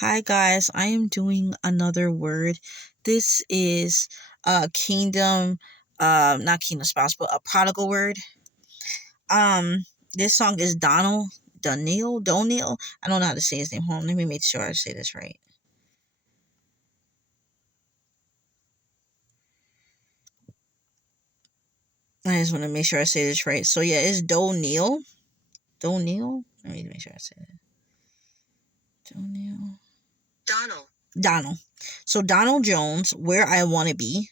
Hi guys, I am doing another word. This is a kingdom, not kingdom spouse, but a prodigal word. This song is Donil. I don't know how to say his name. Hold on, let me make sure I say this right. I just want to make sure I say this right. So yeah, it's Donil. Donil. Let me make sure I say it. Donil. Donald. So Donald Jones, Where I Want to Be.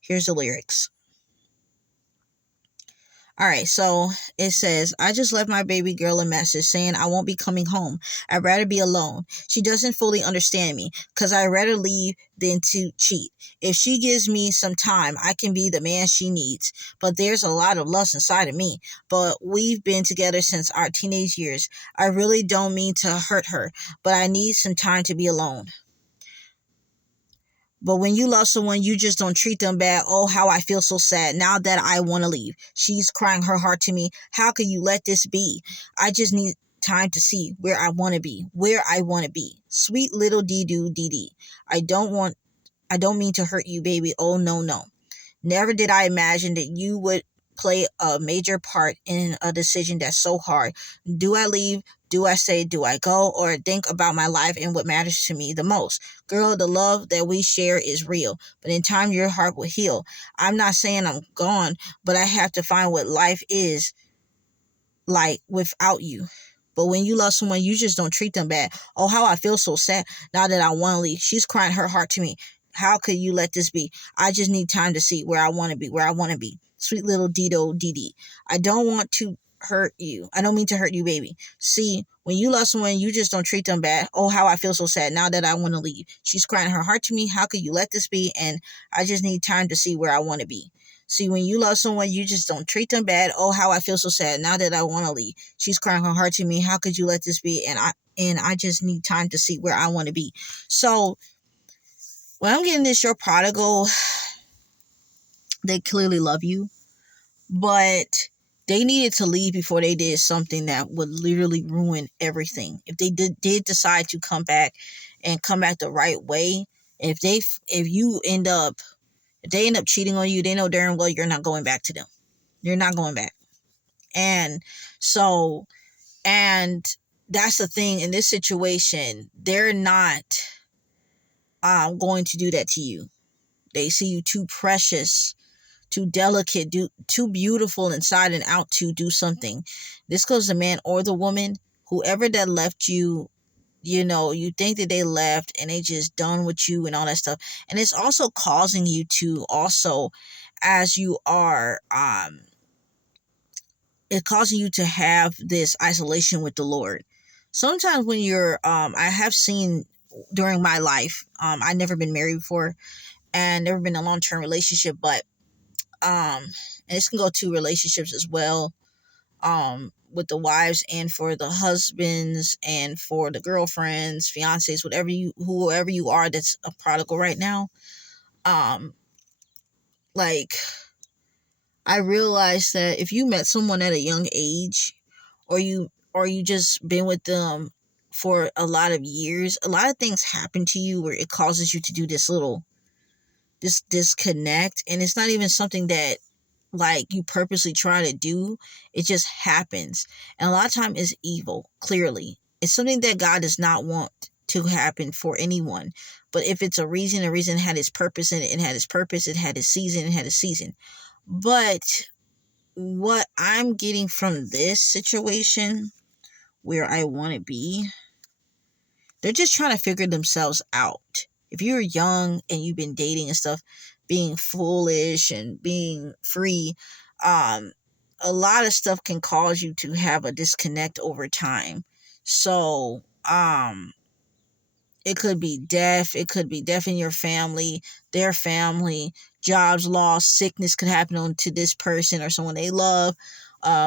Here's the lyrics. All right, so it says, I just left my baby girl a message saying I won't be coming home. I'd rather be alone. She doesn't fully understand me because I'd rather leave than to cheat. If she gives me some time, I can be the man she needs. But there's a lot of lust inside of me. But we've been together since our teenage years. I really don't mean to hurt her, but I need some time to be alone. But when you love someone, you just don't treat them bad. Oh, how I feel so sad now that I want to leave. She's crying her heart to me. How could you let this be? I just need time to see where I want to be. Where I want to be. Sweet little dee-doo. I don't mean to hurt you, baby. Oh, no, no. Never did I imagine that you would play a major part in a decision that's so hard. Do I leave? Do I say, do I go? Or think about my life and what matters to me the most? Girl, the love that we share is real, but in time your heart will heal. I'm not saying I'm gone, but I have to find what life is like without you. But when you love someone, you just don't treat them bad. Oh, how I feel so sad now that I want to leave. She's crying her heart to me. How could you let this be? I just need time to see where I want to be, where I want to be. Sweet little Dido Dee. I don't want to hurt you. I don't mean to hurt you, baby. See, when you love someone, you just don't treat them bad. Oh, how I feel so sad now that I want to leave. She's crying her heart to me. How could you let this be? And I just need time to see where I want to be. See, when you love someone, you just don't treat them bad. Oh, how I feel so sad now that I want to leave. She's crying her heart to me. How could you let this be? And I just need time to see where I want to be. So when I'm getting this, your prodigal, they clearly love you, but they needed to leave before they did something that would literally ruin everything. If they did decide to come back and come back the right way, if they end up cheating on you, they know darn well you're not going back to them. You're not going back. And so, and that's the thing in this situation, they're not going to do that to you. They see you too precious, too delicate, too beautiful inside and out to do something. This goes to the man or the woman, whoever that left you. You think that they left and they just done with you and all that stuff. And it's also causing you to also, as you are, it's causing you to have this isolation with the Lord. Sometimes when you're, I have seen during my life, I never been married before and never been in a long-term relationship, but, and this can go to relationships as well, with the wives and for the husbands and for the girlfriends, fiancés, whoever you are that's a prodigal right now. Um, like I realized that if you met someone at a young age, or you just been with them for a lot of years, a lot of things happen to you where it causes you to do this disconnect, and it's not even something that like you purposely try to do. It just happens, and a lot of time it's evil. Clearly it's something that God does not want to happen for anyone, but if it's a reason had its purpose in it. It had its purpose, it had its season, but what I'm getting from this situation, where I want to be, they're just trying to figure themselves out. If you're young and you've been dating and stuff, being foolish and being free, a lot of stuff can cause you to have a disconnect over time. So, it could be death in your family, their family, jobs lost, sickness could happen to this person or someone they love.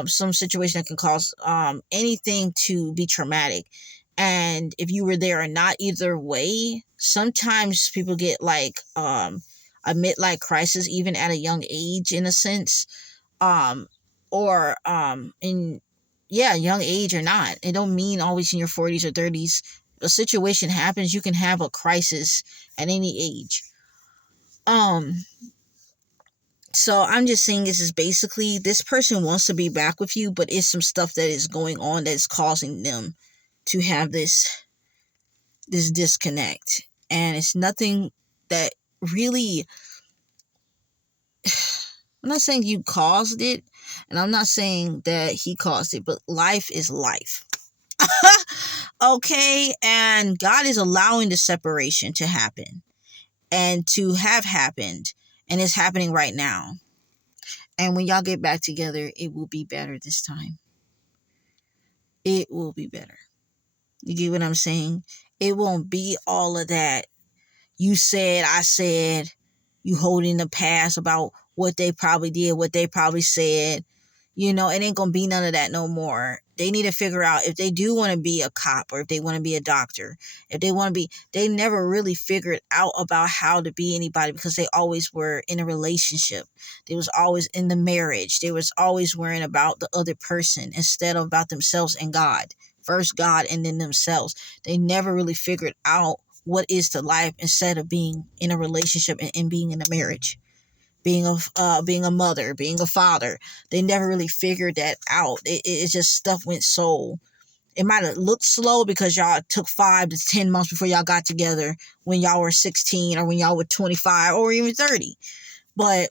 Some situation that can cause anything to be traumatic. And if you were there or not, either way, sometimes people get like a midlife crisis even at a young age, in a sense. Or in, yeah, young age or not. It don't mean always in your 40s or 30s. a situation happens, you can have a crisis at any age. So I'm just saying this is basically, this person wants to be back with you, but it's some stuff that is going on that's causing them to have this disconnect. And it's nothing that really, I'm not saying you caused it, and I'm not saying that he caused it, but life is life. Okay, and God is allowing the separation to happen and to have happened, and it's happening right now. And when y'all get back together, it will be better this time. It will be better. You get what I'm saying? It won't be all of that. You said, I said, you holding the past about what they probably did, what they probably said. It ain't going to be none of that no more. They need to figure out if they do want to be a cop, or if they want to be a doctor, if they want to be, they never really figured out about how to be anybody, because they always were in a relationship. They was always in the marriage. They was always worrying about the other person instead of about themselves and God. First God and then themselves. They never really figured out what is to life instead of being in a relationship and being in a marriage. Being a mother, being a father. They never really figured that out. It just stuff went so, it might have looked slow because y'all took 5 to 10 months before y'all got together when y'all were 16 or when y'all were 25 or even 30. But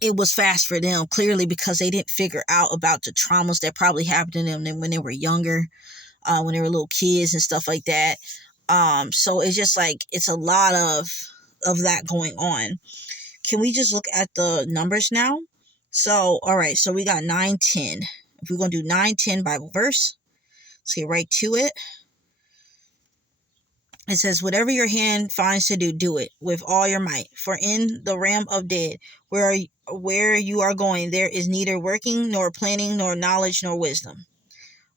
it was fast for them, clearly, because they didn't figure out about the traumas that probably happened to them when they were younger, when they were little kids and stuff like that. So it's just like, it's a lot of that going on. Can we just look at the numbers now? So, all right. So we got 9:10. If we're going to do 9:10 Bible verse, let's get right to it. It says, whatever your hand finds to do, do it with all your might. For in the realm of dead, where you are going, there is neither working, nor planning, nor knowledge, nor wisdom.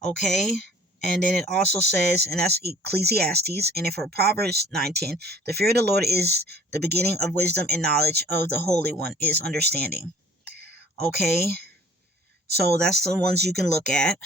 Okay? And then it also says, and that's Ecclesiastes, and for Proverbs 9:10, the fear of the Lord is the beginning of wisdom, and knowledge of the Holy One is understanding. Okay, so that's the ones you can look at,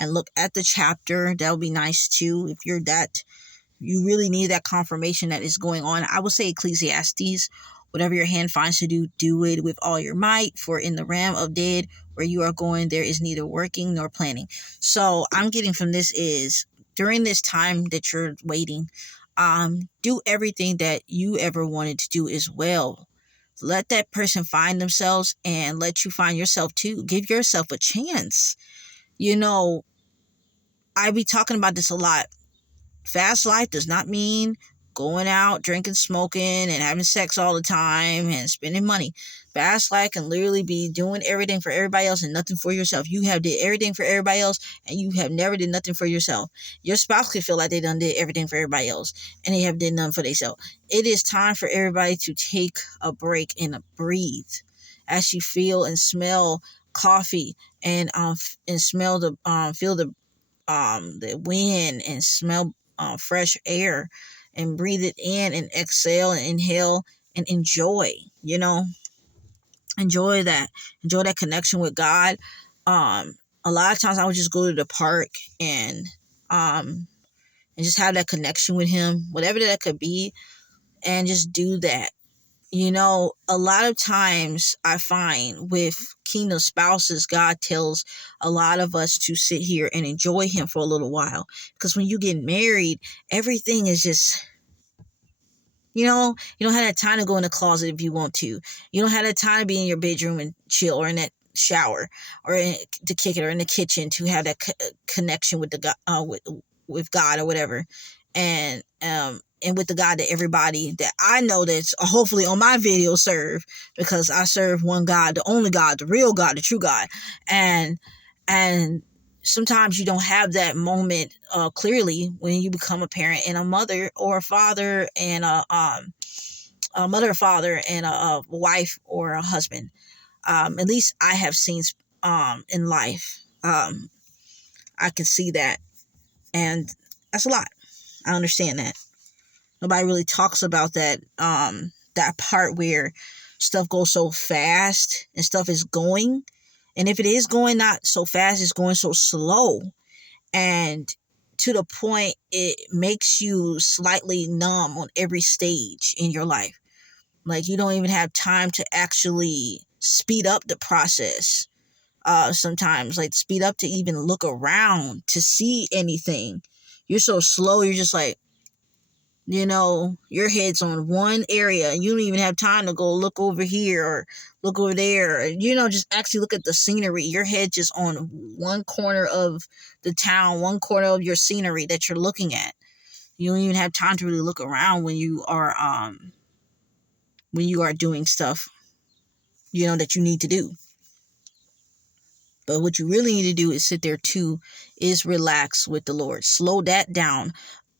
and look at the chapter. That would be nice too, if you really need that confirmation that is going on. I would say Ecclesiastes, whatever your hand finds to do, do it with all your might. For in the realm of dead, where you are going, there is neither working nor planning. So I'm getting from this is, during this time that you're waiting, do everything that you ever wanted to do as well. Let that person find themselves and let you find yourself too. Give yourself a chance. I be talking about this a lot. Fast life does not mean going out, drinking, smoking, and having sex all the time and spending money. Fast life can literally be doing everything for everybody else and nothing for yourself. You have did everything for everybody else and you have never did nothing for yourself. Your spouse could feel like they done did everything for everybody else and they have did nothing for themselves. It is time for everybody to take a break and breathe. As you feel and smell coffee and smell feel the wind and smell fresh air, and breathe it in and exhale and inhale and enjoy that connection with God. A lot of times I would just go to the park and just have that connection with him, whatever that could be, and just do that. A lot of times I find with kingdom spouses, God tells a lot of us to sit here and enjoy him for a little while. Because when you get married, everything is just, you don't have that time to go in the closet if you want to. You don't have that time to be in your bedroom and chill, or in that shower, or to kick it, or in the kitchen to have that connection with the with God or whatever. And with the God that everybody that I know that's hopefully on my video serve, because I serve one God, the only God, the real God, the true God. And sometimes you don't have that moment clearly when you become a parent and a mother or a father, and a mother or father, and a wife or a husband. At least I have seen in life. I can see that, and that's a lot. I understand that. Nobody really talks about that that part where stuff goes so fast and stuff is going. And if it is going not so fast, it's going so slow. And to the point it makes you slightly numb on every stage in your life. Like you don't even have time to actually speed up the process. Sometimes like speed up to even look around to see anything. You're so slow. You're just like, your head's on one area and you don't even have time to go look over here or look over there. Just actually look at the scenery. Your head just on one corner of the town, one corner of your scenery that you're looking at. You don't even have time to really look around when you are doing stuff, that you need to do. But what you really need to do is sit there too, is relax with the Lord. Slow that down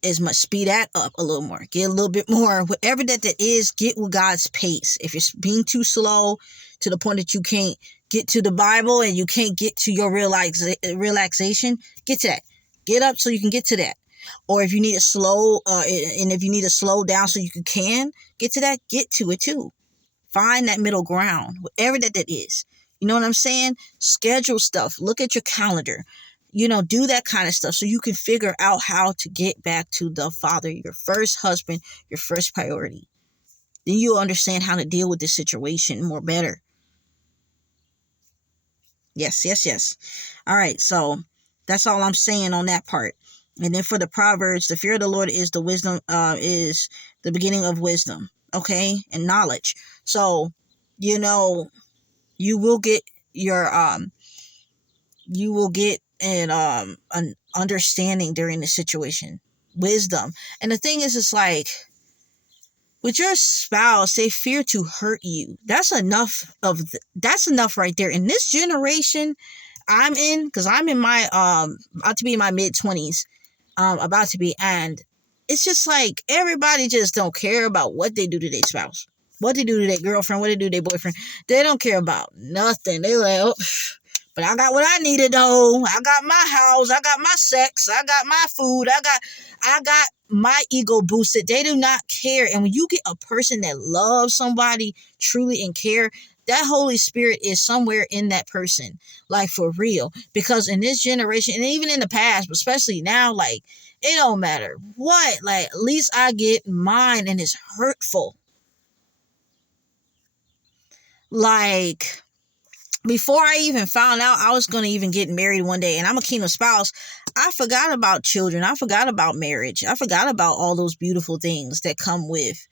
as much. Speed that up a little more. Get a little bit more. Whatever that is, get with God's pace. If you're being too slow to the point that you can't get to the Bible and you can't get to your relaxation, get to that. Get up so you can get to that. Or if you need to slow, and if you need to slow down so you can get to that, get to it too. Find that middle ground, whatever that is. You know what I'm saying? Schedule stuff. Look at your calendar. Do that kind of stuff so you can figure out how to get back to the Father, your first husband, your first priority. Then you'll understand how to deal with this situation more better. Yes. All right, so that's all I'm saying on that part. And then for the Proverbs, the fear of the Lord is the wisdom, is the beginning of wisdom, okay, and knowledge. So, you will get an understanding during the situation, wisdom. And the thing is, it's like with your spouse, they fear to hurt you. That's enough right there. In this generation I'm in, because I'm in my about to be in my mid-20s, and it's just like everybody just don't care about what they do to their spouse, what they do to their girlfriend, what they do to their boyfriend. They don't care about nothing. They like, oh, but I got what I needed though. I got my house, I got my sex, I got my food, I got my ego boosted. They do not care. And when you get a person that loves somebody truly and care, that Holy Spirit is somewhere in that person, like for real. Because in this generation, and even in the past, but especially now, like it don't matter what, like at least I get mine, and it's hurtful. Like before I even found out I was going to even get married one day and I'm a kingdom spouse, I forgot about children. I forgot about marriage. I forgot about all those beautiful things that come with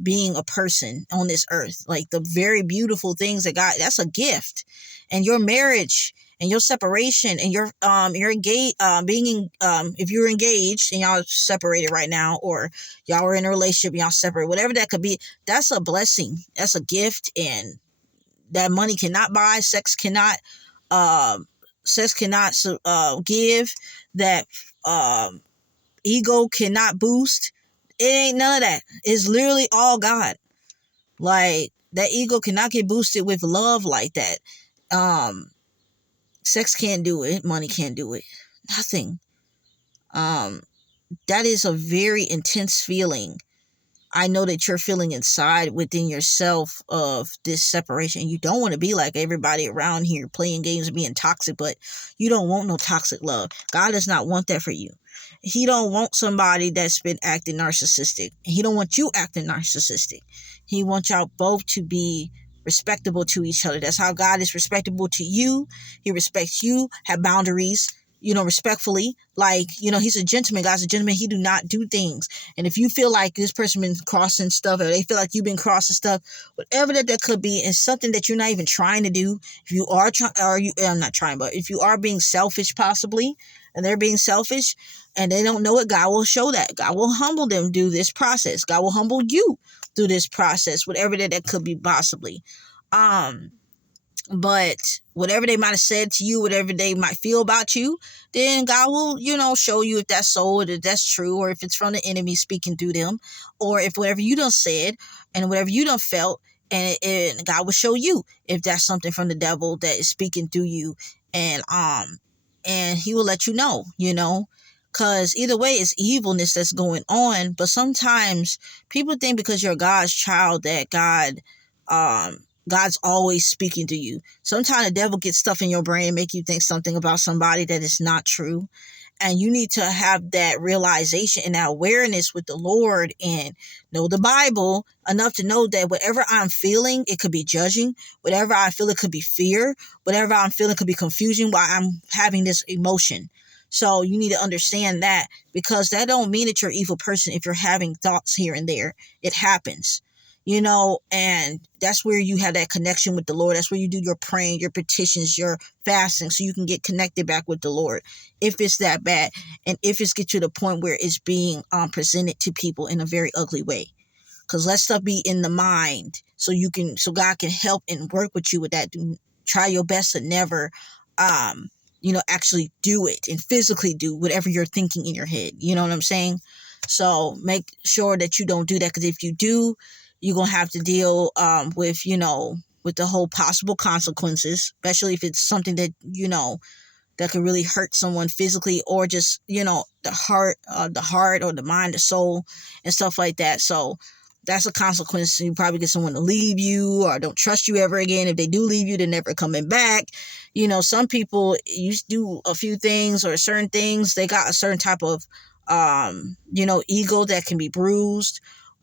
being a person on this earth. Like the very beautiful things that God, that's a gift. And your marriage and your separation and your engaged, if you're engaged and y'all separated right now, or y'all are in a relationship and y'all separate, whatever that could be, that's a blessing. That's a gift. And that money cannot buy, sex cannot give, that ego cannot boost. It ain't none of that. It's literally all God. Like that ego cannot get boosted with love like that. Sex can't do it. Money can't do it. Nothing. That is a very intense feeling. I know that you're feeling inside within yourself of this separation. You don't want to be like everybody around here playing games and being toxic, but you don't want no toxic love. God does not want that for you. He don't want somebody that's been acting narcissistic. He don't want you acting narcissistic. He wants y'all both to be respectable to each other. That's how God is respectable to you. He respects you, have boundaries, respectfully. Like, he's a gentleman. God's a gentleman. He do not do things. And if you feel like this person been crossing stuff, or they feel like you've been crossing stuff, whatever that could be, and something that you're not even trying to do, if you are I'm not trying, but if you are being selfish possibly, and they're being selfish and they don't know it, God will show that. God will humble them through this process. God will humble you through this process, whatever that could be possibly. But whatever they might have said to you, whatever they might feel about you, then God will, show you if that's so, if that's true, or if it's from the enemy speaking through them, or if whatever you done said and whatever you done felt, and God will show you if that's something from the devil that is speaking through you, and he will let you know, because either way it's evilness that's going on. But sometimes people think because you're God's child that God's always speaking to you. Sometimes the devil gets stuff in your brain and make you think something about somebody that is not true. And you need to have that realization and that awareness with the Lord and know the Bible enough to know that whatever I'm feeling, it could be judging. Whatever I feel, it could be fear. Whatever I'm feeling could be confusion while I'm having this emotion. So you need to understand that, because that don't mean that you're an evil person if you're having thoughts here and there. It happens. And that's where you have that connection with the Lord. That's where you do your praying, your petitions, your fasting, so you can get connected back with the Lord if it's that bad, and if it's get to the point where it's being presented to people in a very ugly way. Because let stuff be in the mind, so God can help and work with you with that. Try your best to never actually do it and physically do whatever you're thinking in your head. You know what I'm saying? So make sure that you don't do that, because if you do, you're going to have to deal with the whole possible consequences, especially if it's something that, that could really hurt someone physically, or just, the heart or the mind, the soul and stuff like that. So that's a consequence. You probably get someone to leave you or don't trust you ever again. If they do leave you, they're never coming back. Some people, you do a few things or certain things, they got a certain type of, ego that can be bruised,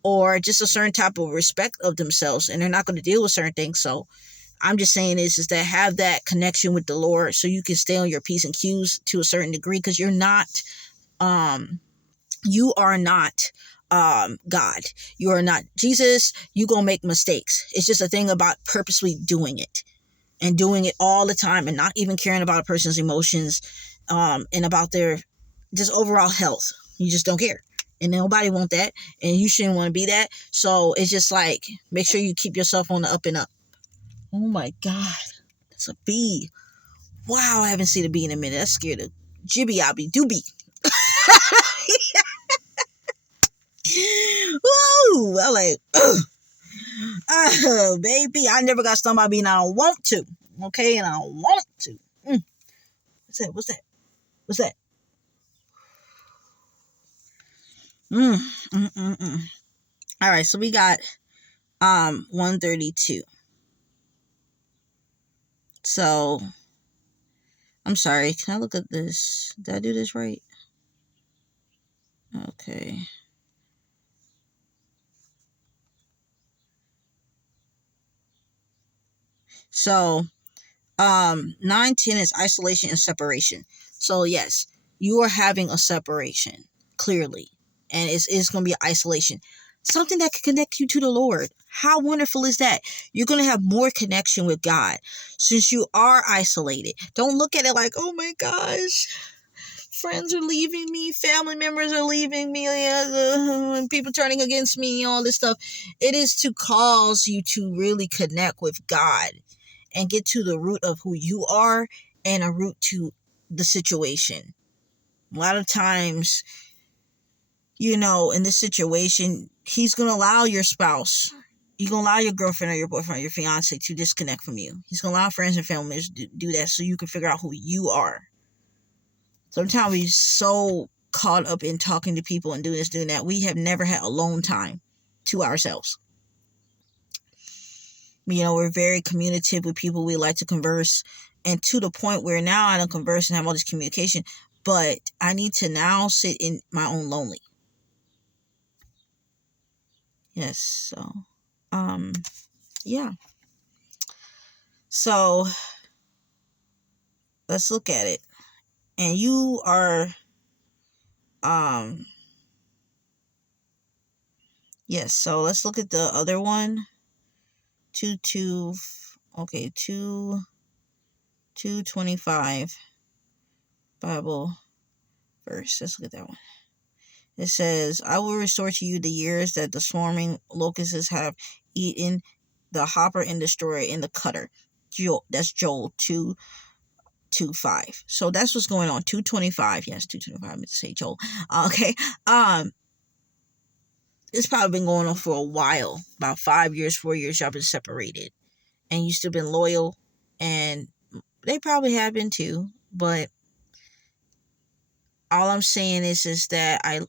or just a certain type of respect of themselves, and they're not going to deal with certain things. So I'm just saying is that have that connection with the Lord so you can stay on your P's and Q's to a certain degree, because you are not God. You are not Jesus. You're going to make mistakes. It's just a thing about purposely doing it and doing it all the time and not even caring about a person's emotions and about their just overall health. You just don't care. And nobody want that. And you shouldn't want to be that. So it's just like, make sure you keep yourself on the up and up. Oh my God. That's a bee. Wow, I haven't seen a bee in a minute. That scared the jibby obby doobie. Woo! I'm like, baby, I never got stung by a bee and I don't want to. Okay, and I don't want to. What's that? What's that? What's that? All right, so we got 132. So I'm sorry, can I look at this? Did I do this right? Okay. So 910 is isolation and separation. So yes, you are having a separation, clearly. And it's going to be isolation. Something that can connect you to the Lord. How wonderful is that? You're going to have more connection with God since you are isolated. Don't look at it like, oh my gosh, friends are leaving me, family members are leaving me, and people turning against me, all this stuff. It is to cause you to really connect with God and get to the root of who you are and a root to the situation. A lot of times, in this situation, he's going to allow your spouse, he's going to allow your girlfriend or your boyfriend or your fiance to disconnect from you. He's going to allow friends and family members to do that so you can figure out who you are. Sometimes we're so caught up in talking to people and doing this, doing that. We have never had alone time to ourselves. We're very communicative with people. We like to converse, and to the point where now I don't converse and have all this communication, but I need to now sit in my own lonely. Yes. So, yeah. So let's look at it. And you are, yes. So let's look at the other one. 2:25 Bible verse. Let's look at that one. It says, I will restore to you the years that the swarming locusts have eaten, the hopper and destroyer and the cutter. That's Joel 2:5. So that's what's going on. 2:25. Yes, 2:25. I meant to say Joel. Okay. It's probably been going on for a while. About 5 years, 4 years, y'all been separated. And you still been loyal. And they probably have been too. But all I'm saying is that I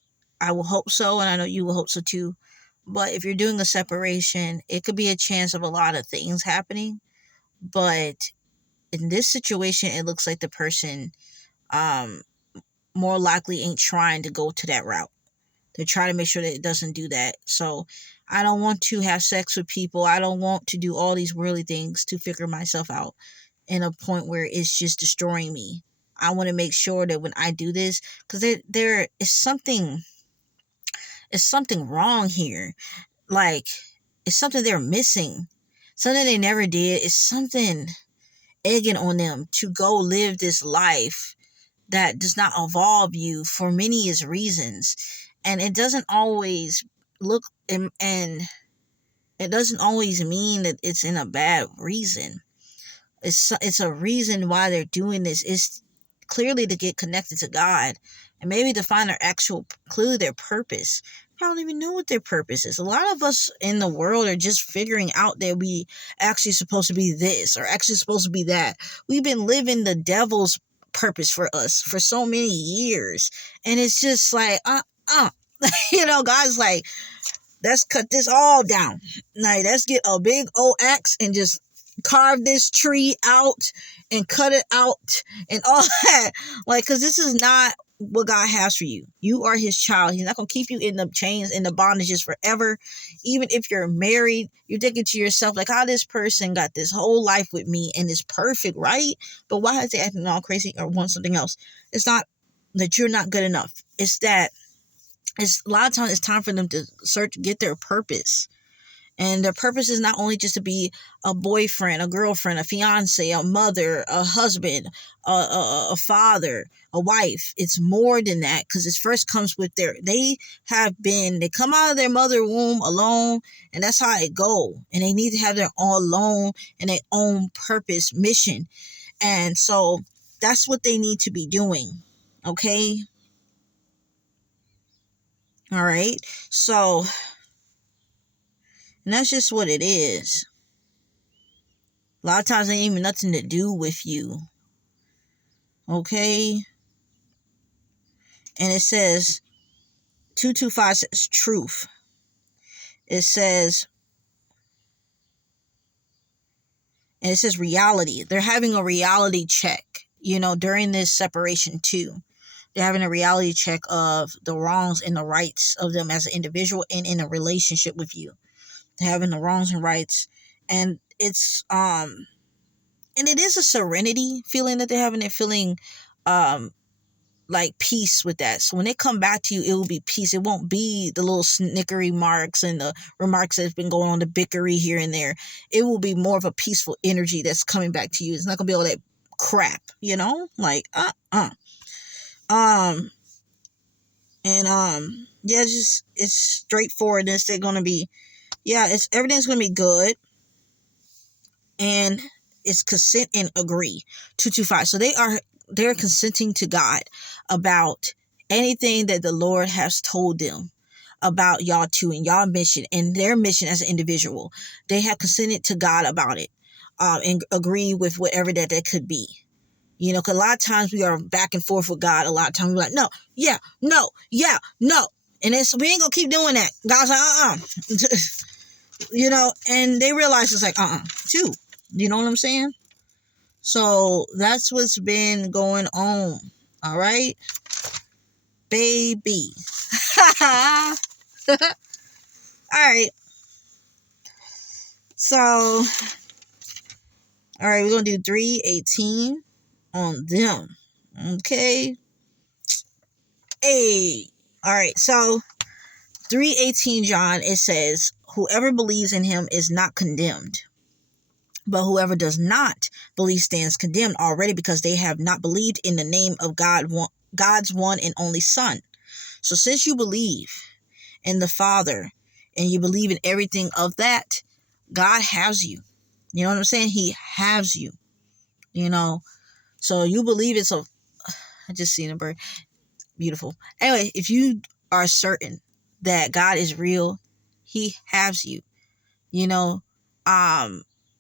will hope so, and I know you will hope so too. But if you're doing a separation, it could be a chance of a lot of things happening. But in this situation, it looks like the person more likely ain't trying to go to that route. They're trying to make sure that it doesn't do that. So I don't want to have sex with people. I don't want to do all these worldly things to figure myself out in a point where it's just destroying me. I want to make sure that when I do this, because there is something, it's something wrong here. Like, it's something they're missing. Something they never did. It's something egging on them to go live this life that does not involve you for many reasons. And it doesn't always look, and it doesn't always mean that it's in a bad reason. It's a reason why they're doing this. It's clearly to get connected to God, and maybe to find clearly their purpose. I don't even know what their purpose is. A lot of us in the world are just figuring out that we actually supposed to be this or actually supposed to be that. We've been living the devil's purpose for us for so many years, and it's just like God's like, let's cut this all down. Like, let's get a big old axe and just carve this tree out and cut it out and all that. Like, because this is not what God has for you. You are his child. He's not going to keep you in the chains, in the bondages forever. Even if you're married, you're thinking to yourself, like, how this person got this whole life with me and is perfect, right? But why is they acting all crazy or want something else? It's not that you're not good enough. It's that it's a lot of times it's time for them to get their purpose. And their purpose is not only just to be a boyfriend, a girlfriend, a fiance, a mother, a husband, a father, a wife. It's more than that, because it first comes with they come out of their mother womb alone, and that's how it go. And they need to have their own alone and their own purpose, mission. And so that's what they need to be doing. Okay? All right? So, and that's just what it is. A lot of times it ain't even nothing to do with you. Okay? And it says, 225 says truth. It says, and it says reality. They're having a reality check, during this separation too. They're having a reality check of the wrongs and the rights of them as an individual and in a relationship with you. They're having the wrongs and rights. And it's, and it is a serenity feeling that they're having. They're feeling, like peace with that. So when they come back to you, it will be peace. It won't be the little snickery marks and the remarks that's been going on, the bickery here and there. It will be more of a peaceful energy that's coming back to you. It's not gonna be all that crap, like it's straightforwardness. They're gonna be, everything's gonna be good, and it's consent and agree. 225. So they're consenting to God about anything that the Lord has told them about y'all two and y'all mission and their mission as an individual. They have consented to God about it, and agree with whatever that could be. Because a lot of times we are back and forth with God. A lot of times we're like, no, yeah, no, yeah, no. And we ain't gonna keep doing that. God's like, and they realize it's like, too. You know what I'm saying? So that's what's been going on. All right, baby. All right. So, all right, we're going to do 318 on them. Okay. Hey. All right. So 318, John, it says, whoever believes in him is not condemned. But whoever does not believe stands condemned already, because they have not believed in the name of God's one and only Son. So since you believe in the Father and you believe in everything of that, God has you. You know what I'm saying? He has you. So you believe it. So I just seen a bird. Beautiful. Anyway, if you are certain that God is real, he has you.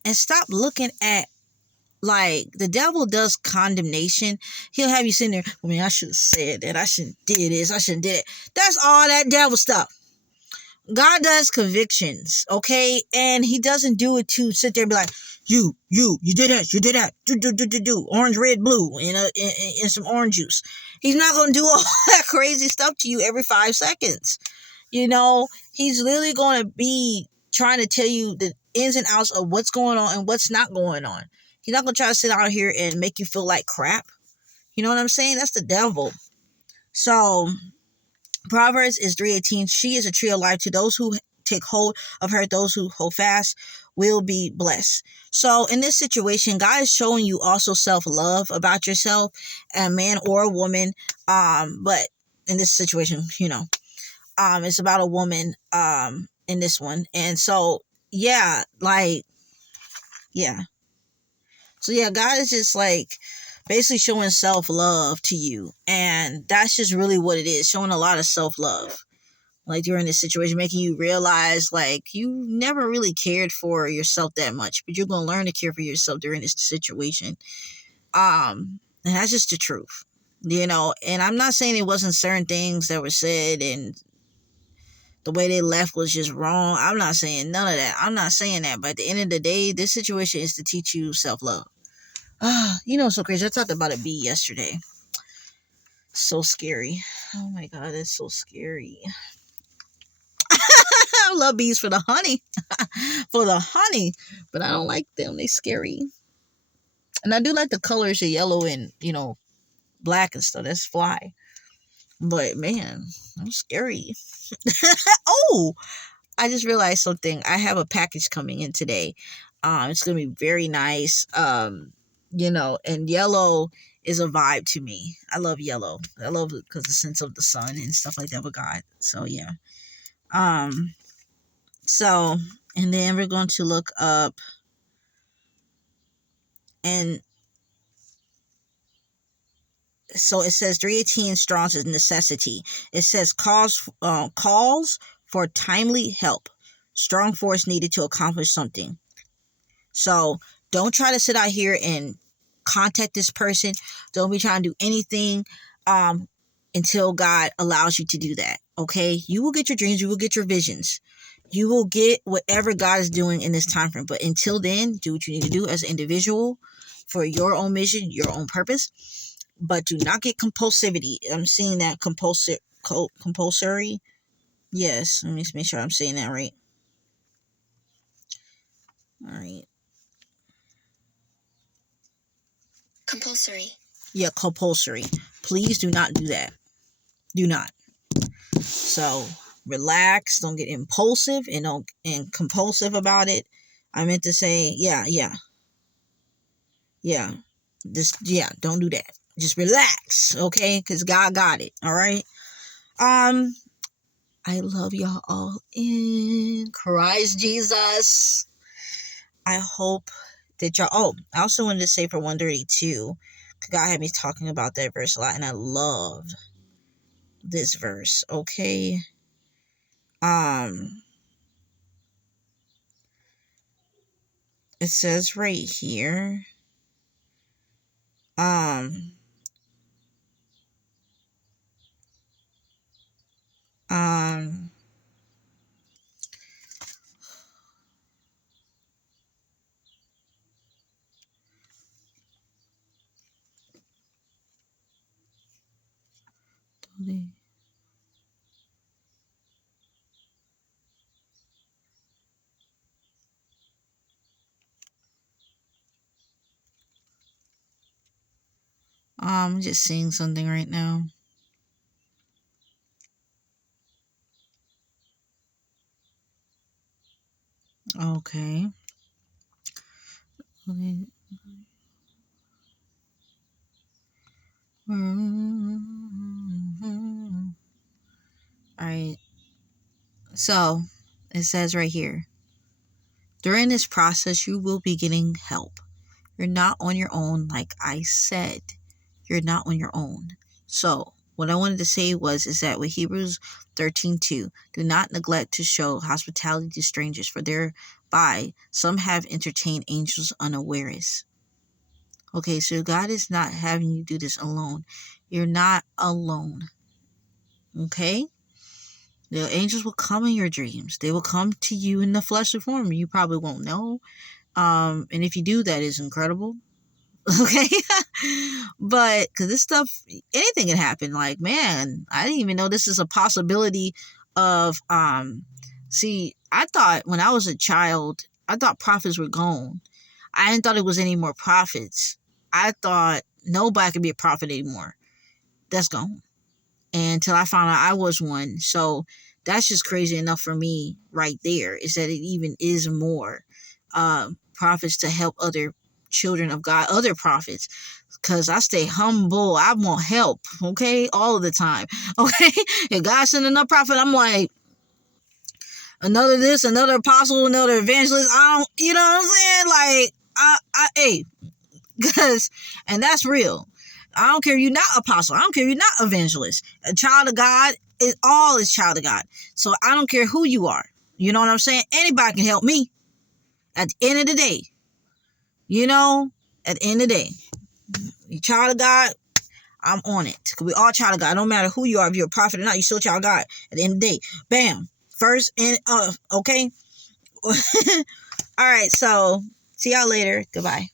And stop looking at, like, the devil does condemnation. He'll have you sitting there, I should have said that. I shouldn't did this. I shouldn't did it. That's all that devil stuff. God does convictions, okay? And he doesn't do it to sit there and be like, you did that, do, orange, red, blue, and some orange juice. He's not going to do all that crazy stuff to you every 5 seconds. He's literally going to be trying to tell you the ins and outs of what's going on and what's not going on. He's not going to try to sit out here and make you feel like crap. You know what I'm saying? That's the devil. So, Proverbs is 3:18. She is a tree of life to those who take hold of her. Those who hold fast will be blessed. So in this situation, God is showing you also self-love about yourself, a man or a woman. But in this situation, it's about a woman in this one. And so, yeah, yeah. So yeah, God is just basically showing self-love to you. And that's just really what it is, showing a lot of self-love. During this situation, making you realize you never really cared for yourself that much, but you're going to learn to care for yourself during this situation. And that's just the truth, and I'm not saying it wasn't certain things that were said and the way they left was just wrong. I'm not saying none of that. I'm not saying that. But at the end of the day, this situation is to teach you self-love. So crazy. I talked about a bee yesterday. So scary. Oh my God, it's so scary. I love bees for the honey. But I don't like them. They scary. And I do like the colors of yellow and, black and stuff. That's fly. But man, I'm scary. Oh, I just realized something. I have a package coming in today. It's gonna be very nice. And yellow is a vibe to me. I love yellow. I love it because the sense of the sun and stuff like that with God. So yeah. So, and then we're going to look up, and so it says 3:18 Strong's is necessity. It says calls for timely help. Strong force needed to accomplish something. So don't try to sit out here and contact this person. Don't be trying to do anything until God allows you to do that. Okay? You will get your dreams. You will get your visions. You will get whatever God is doing in this time frame. But until then, do what you need to do as an individual for your own mission, your own purpose. But do not get compulsivity. I'm seeing that compulsory. Yes, let me make sure I'm saying that right. All right. Compulsory. Yeah, compulsory. Please do not do that. Do not. So relax. Don't get impulsive and compulsive about it. I meant to say, yeah. Don't do that. Just relax, okay? Because God got it. All right. I love y'all all in Christ Jesus. I hope that y'all. Oh, I also wanted to say for 132, God had me talking about that verse a lot, and I love this verse. Okay. It says right here. Um. I'm just seeing something right now. Okay. Alright. So, it says right here. During this process, you will be getting help. You're not on your own, like I said. You're not on your own. So, what I wanted to say is that with Hebrews 13:2, do not neglect to show hospitality to strangers, for thereby some have entertained angels unawares. Okay, so God is not having you do this alone. You're not alone. Okay? The angels will come in your dreams. They will come to you in the fleshly form. You probably won't know. And if you do, that is incredible. Okay. But because this stuff, anything can happen. Like, man, I didn't even know this is a possibility of see, I thought when I was a child, I thought prophets were gone. I didn't thought it was any more prophets. I thought nobody could be a prophet anymore. That's gone. And until I found out I was one. So that's just crazy enough for me right there, is that it even is more prophets to help other children of God, other prophets, because I stay humble. I want help, okay, all of the time. Okay, if God send another prophet, I'm like, another this, another apostle, another evangelist. I don't, you know what I'm saying? Like, hey, because, and that's real. I don't care if you're not apostle. I don't care if you're not evangelist. A child of God is child of God. So I don't care who you are. You know what I'm saying? Anybody can help me. At the end of the day, you know, at the end of the day, you child of God, I'm on it. Because we all child of God. No matter who you are, if you're a prophet or not, you're still child of God. At the end of the day, bam. First and okay. All right. So see y'all later. Goodbye.